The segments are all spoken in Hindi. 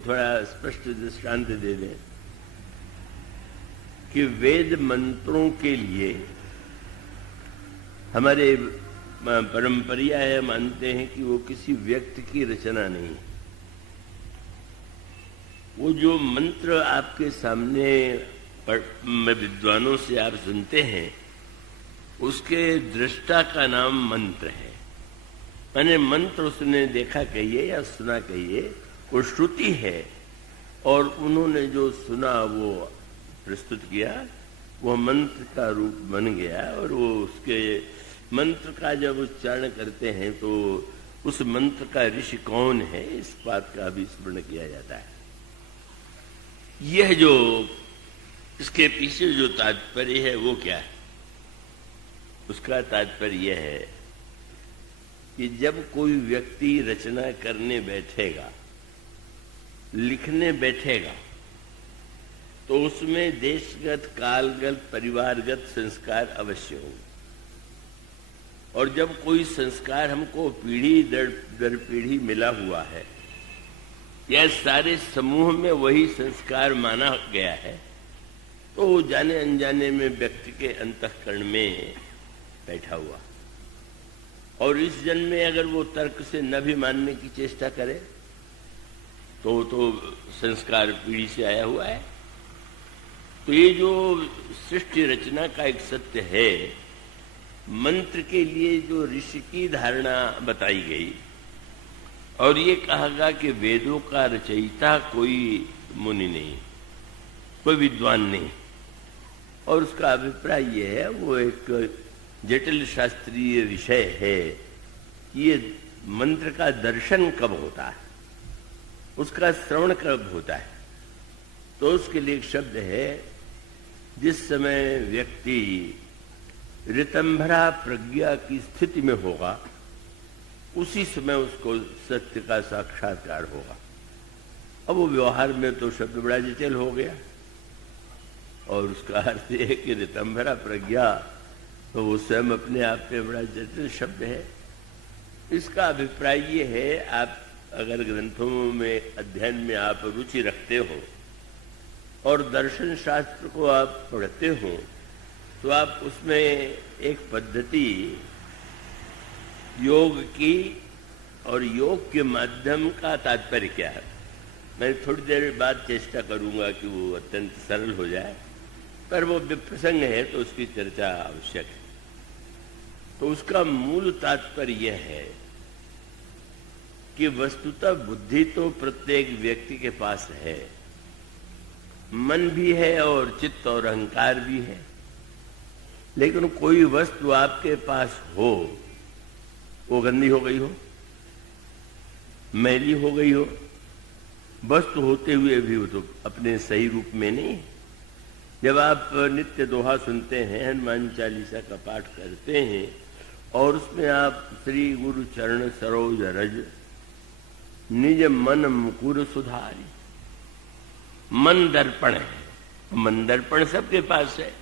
थोड़ा स्पष्ट दृष्टांत दे दें कि वेद मंत्रों के लिए हमारे परंपरिया है, मानते हैं कि वो किसी व्यक्ति की रचना नहीं। वो जो मंत्र आपके सामने विद्वानों से आप सुनते हैं, उसके दृष्टा का नाम मंत्र है। मैंने मंत्र उसने देखा कहिए या सुना कहिए, वो श्रुति है और उन्होंने जो सुना वो प्रस्तुत किया, वो मंत्र का रूप बन गया। और वो उसके मंत्र का जब उच्चारण करते हैं तो उस मंत्र का ऋषि कौन है, इस बात का भी स्मरण किया जाता है। यह जो इसके पीछे जो तात्पर्य है वो क्या है? उसका तात्पर्य यह है कि जब कोई व्यक्ति रचना करने बैठेगा, लिखने बैठेगा, तो उसमें देशगत, कालगत, परिवारगत संस्कार अवश्य होंगे। और जब कोई संस्कार हमको पीढ़ी दर पीढ़ी मिला हुआ है या सारे समूह में वही संस्कार माना गया है, तो जाने अनजाने में व्यक्ति के अंतःकरण में बैठा हुआ। और इस जन्म में अगर वो तर्क से न भी मानने की चेष्टा करे तो संस्कार पीढ़ी से आया हुआ है। तो ये जो सृष्टि रचना का एक सत्य है, मंत्र के लिए जो ऋषि की धारणा बताई गई और ये कहा गया कि वेदों का रचयिता कोई मुनि नहीं, कोई विद्वान नहीं, और उसका अभिप्राय ये है, वो एक जटिल शास्त्रीय विषय है कि ये मंत्र का दर्शन कब होता है, उसका श्रवण कब होता है। तो उसके लिए एक शब्द है, जिस समय व्यक्ति ऋतंभरा प्रज्ञा की स्थिति में होगा, उसी समय उसको सत्य का साक्षात्कार होगा। अब वो व्यवहार में तो शब्द बड़ा जटिल हो गया, और उसका अर्थ है कि ऋतंभरा प्रज्ञा तो वो स्वयं अपने आप में बड़ा जटिल शब्द है। इसका अभिप्राय ये है, आप अगर ग्रंथों में अध्ययन में आप रुचि रखते हो और दर्शन शास्त्र को आप पढ़ते हो, तो आप उसमें एक पद्धति योग की, और योग के माध्यम का तात्पर्य क्या है, मैं थोड़ी देर बाद चेष्टा करूंगा कि वो अत्यंत सरल हो जाए, पर वो प्रसंग है तो उसकी चर्चा आवश्यक है। तो उसका मूल तात्पर्य यह है कि वस्तुतः बुद्धि तो प्रत्येक व्यक्ति के पास है, मन भी है और चित्त और अहंकार भी है। लेकिन कोई वस्तु आपके पास हो, वो गंदी हो गई हो, मैली हो गई हो, वस्तु होते हुए भी वो तो अपने सही रूप में नहीं। जब आप नित्य दोहा सुनते हैं, हनुमान चालीसा का पाठ करते हैं, और उसमें आप श्री गुरु चरण सरोज रज निज मन मुकुर सुधारी, मन दर्पण है। मन दर्पण सबके पास है,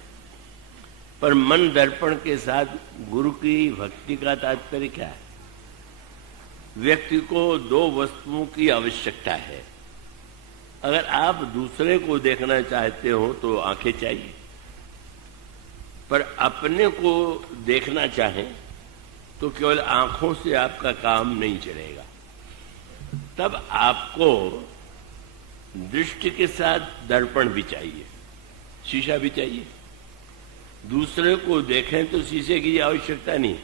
पर मन दर्पण के साथ गुरु की भक्ति का तात्पर्य क्या है? व्यक्ति को दो वस्तुओं की आवश्यकता है। अगर आप दूसरे को देखना चाहते हो तो आंखें चाहिए, पर अपने को देखना चाहें तो केवल आंखों से आपका काम नहीं चलेगा। तब आपको दृष्टि के साथ दर्पण भी चाहिए, शीशा भी चाहिए। दूसरे को देखें तो शीशे की आवश्यकता नहीं,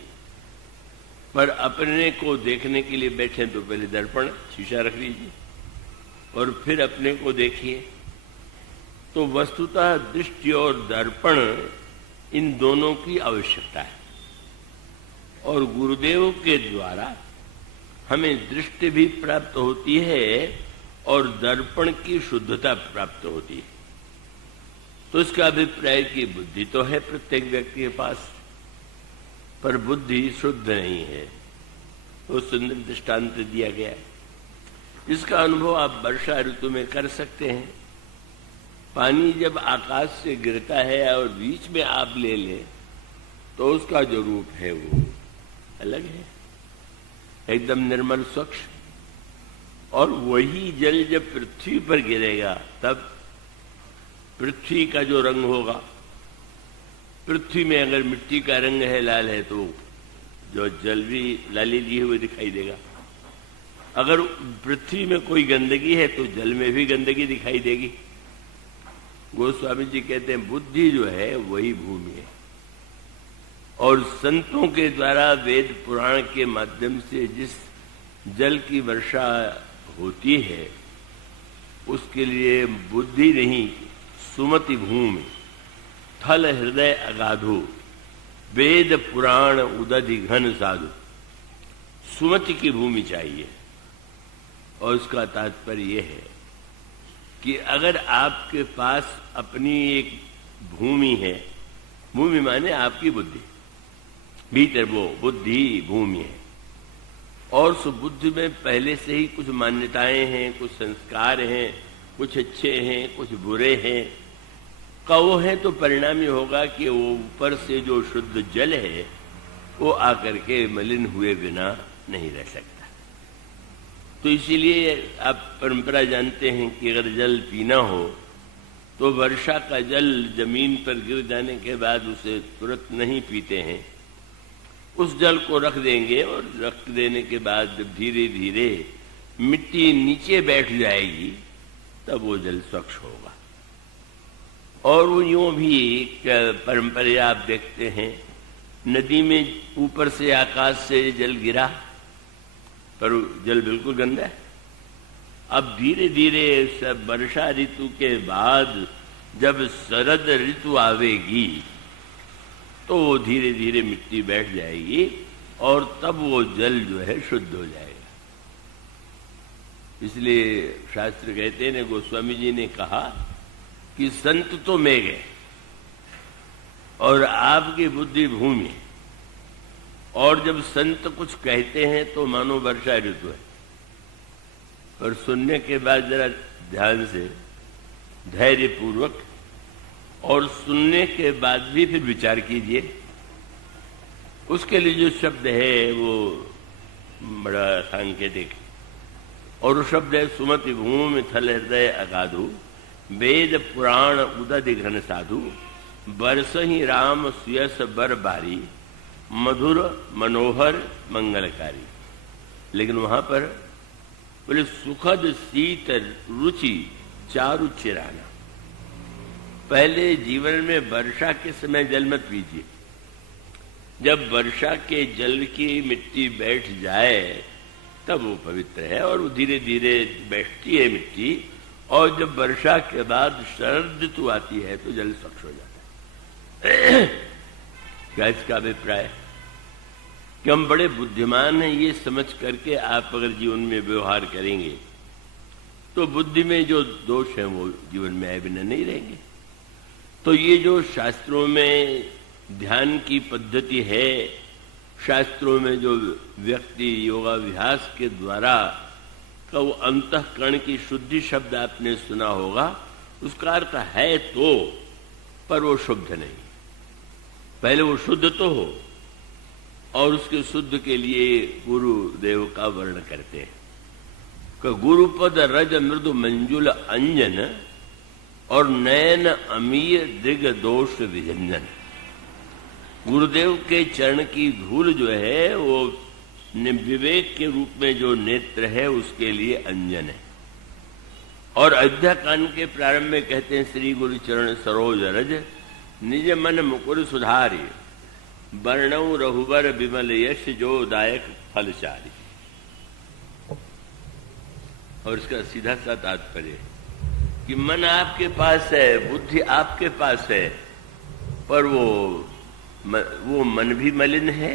पर अपने को देखने के लिए बैठें तो पहले दर्पण, शीशा रख लीजिए और फिर अपने को देखिए। तो वस्तुतः दृष्टि और दर्पण, इन दोनों की आवश्यकता है। और गुरुदेव के द्वारा हमें दृष्टि भी प्राप्त होती है और दर्पण की शुद्धता प्राप्त होती है। तो इसका अभिप्राय कि बुद्धि तो है प्रत्येक व्यक्ति के पास, पर बुद्धि शुद्ध नहीं है। तो सुंदर दृष्टांत दिया गया है, इसका अनुभव आप वर्षा ऋतु में कर सकते हैं। पानी जब आकाश से गिरता है और बीच में आप ले लें, तो उसका जो रूप है वो अलग है, एकदम निर्मल स्वच्छ। और वही जल जब पृथ्वी पर गिरेगा तब पृथ्वी का जो रंग होगा, पृथ्वी में अगर मिट्टी का रंग है, लाल है, तो जो जल भी लाली लिए हुए दिखाई देगा। अगर पृथ्वी में कोई गंदगी है तो जल में भी गंदगी दिखाई देगी। गोस्वामी जी कहते हैं बुद्धि जो है वही भूमि है, और संतों के द्वारा वेद पुराण के माध्यम से जिस जल की वर्षा होती है उसके लिए बुद्धि नहीं, सुमति भूमि, थल हृदय अगाधो, वेद पुराण उदधि घन साधु, सुमति की भूमि चाहिए। और उसका तात्पर्य यह है कि अगर आपके पास अपनी एक भूमि है, भूमि माने आपकी बुद्धि, भीतर वो बुद्धि भूमि है, और उस बुद्धि में पहले से ही कुछ मान्यताएं हैं, कुछ संस्कार हैं, कुछ अच्छे हैं, कुछ बुरे हैं, कहो है, तो परिणाम ये होगा कि वो ऊपर से जो शुद्ध जल है वो आकर के मलिन हुए बिना नहीं रह सकता। तो इसीलिए आप परंपरा जानते हैं कि अगर जल पीना हो तो वर्षा का जल जमीन पर गिर जाने के बाद उसे तुरंत नहीं पीते हैं, उस जल को रख देंगे, और रख देने के बाद जब धीरे धीरे मिट्टी नीचे बैठ जाएगी तब वो जल स्वच्छ होगा। और वो यूं भी एक परंपरा आप देखते हैं, नदी में ऊपर से आकाश से जल गिरा पर जल बिल्कुल गंदा है। अब धीरे धीरे सब वर्षा ऋतु के बाद जब शरद ऋतु आवेगी तो धीरे धीरे मिट्टी बैठ जाएगी और तब वो जल जो है शुद्ध हो जाएगा। इसलिए शास्त्र कहते हैं, गोस्वामी जी ने कहा कि संत तो मेघ है और आपकी बुद्धि भूमि है, और जब संत कुछ कहते हैं तो मानो वर्षा ऋतु है। और सुनने के बाद जरा ध्यान से, धैर्य पूर्वक, और सुनने के बाद भी फिर विचार कीजिए। उसके लिए जो शब्द है वो बड़ा सांकेतिक, और वो शब्द है सुमति भूमि थल हृदय अगाधु, वेद पुराण उदधि घन साधु, बरस ही राम सुयस बर बारी, मधुर मनोहर मंगलकारी। लेकिन वहां पर बोले सुखद शीत रुचि चारु चिराना। पहले जीवन में वर्षा के समय जल मत पीजिए, जब वर्षा के जल की मिट्टी बैठ जाए तब वो पवित्र है, और वो धीरे धीरे बैठती है मिट्टी, और जब वर्षा के बाद शरद ऋतु आती है तो जल स्वच्छ हो जाता है। क्या इसका अभिप्राय कि हम बड़े बुद्धिमान हैं, ये समझ करके आप अगर जीवन में व्यवहार करेंगे तो बुद्धि में जो दोष हैं वो जीवन में आए बिना नहीं रहेंगे। तो ये जो शास्त्रों में ध्यान की पद्धति है, शास्त्रों में जो व्यक्ति योगाभ्यास के द्वारा का वो अंतःकरण की शुद्धि शब्द आपने सुना होगा, उसका अर्थ है तो, पर वो शुद्ध नहीं। पहले वो शुद्ध तो हो, और उसके शुद्ध के लिए गुरुदेव का वर्ण करते हैं कि गुरुपद रज मृदु मंजुल अंजन, और नयन अमीय दिग दोष विजंजन। गुरुदेव के चरण की धूल जो है वो विवेक के रूप में जो नेत्र है उसके लिए अंजन है। और अयोध्या कांड के प्रारंभ में कहते हैं, श्री गुरु चरण सरोज रज, निज मन मुकुर सुधारी, वर्णव रघुबर विमल यश जो दायक फलचारी। और इसका सीधा सा तात्पर्य कि मन आपके पास है, बुद्धि आपके पास है, पर वो मन भी मलिन है,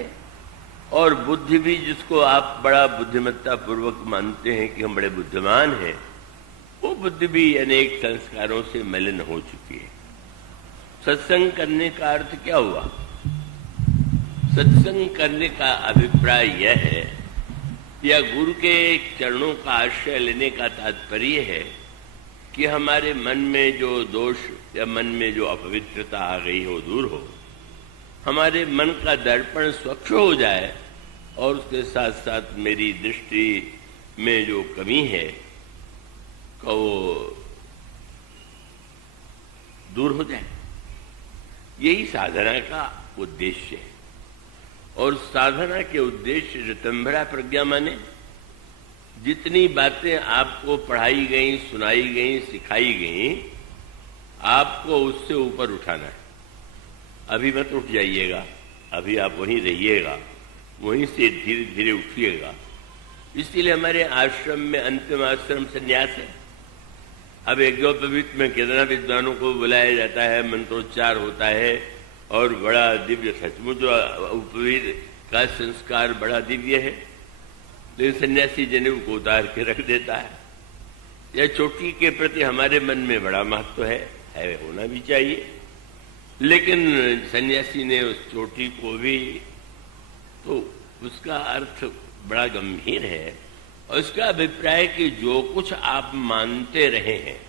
और बुद्धि भी, जिसको आप बड़ा बुद्धिमत्ता पूर्वक मानते हैं कि हम बड़े बुद्धिमान हैं, वो बुद्धि भी अनेक संस्कारों से मलिन हो चुकी है। सत्संग करने का अर्थ क्या हुआ? सत्संग करने का अभिप्राय यह है, या गुरु के चरणों का आश्रय लेने का तात्पर्य है कि हमारे मन में जो दोष या मन में जो अपवित्रता आ गई हो दूर हो, हमारे मन का दर्पण स्वच्छ हो जाए, और उसके साथ साथ मेरी दृष्टि, में जो कमी है का वो दूर हो जाए। यही साधना का उद्देश्य है। और साधना के उद्देश्य ऋतंभरा प्रज्ञा माने जितनी बातें आपको पढ़ाई गई, सुनाई गई, सिखाई गई, आपको उससे ऊपर उठाना है। अभी मत उठ जाइएगा, अभी आप वहीं रहिएगा, वहीं से धीरे धीरे उठिएगा। इसलिए हमारे आश्रम में अंतिम आश्रम संन्यास है। अब यज्ञोपवीत में कितना विद्वानों को बुलाया जाता है, मंत्रोच्चार होता है और बड़ा दिव्य, सचमुच उपवीत का संस्कार बड़ा दिव्य है, लेकिन सन्यासी जनेऊ को उतार के रख देता है। यह चोटी के प्रति हमारे मन में बड़ा महत्व है, होना भी चाहिए, लेकिन सन्यासी ने उस चोटी को भी, तो उसका अर्थ बड़ा गंभीर है। और उसका अभिप्राय कि जो कुछ आप मानते रहे हैं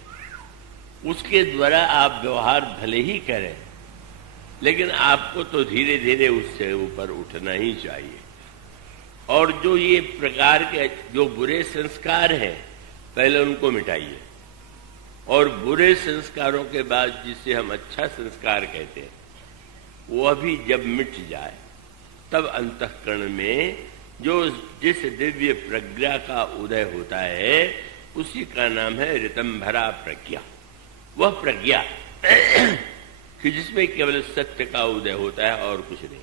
उसके द्वारा आप व्यवहार भले ही करें, लेकिन आपको तो धीरे धीरे उससे ऊपर उठना ही चाहिए। और जो ये प्रकार के जो बुरे संस्कार हैं, पहले उनको मिटाइए, और बुरे संस्कारों के बाद जिसे हम अच्छा संस्कार कहते हैं, वह भी जब मिट जाए तब अंतःकरण में जो जिस दिव्य प्रज्ञा का उदय होता है उसी का नाम है ऋतंभरा प्रज्ञा। वह प्रज्ञा कि जिसमें केवल सत्य का उदय होता है और कुछ नहीं।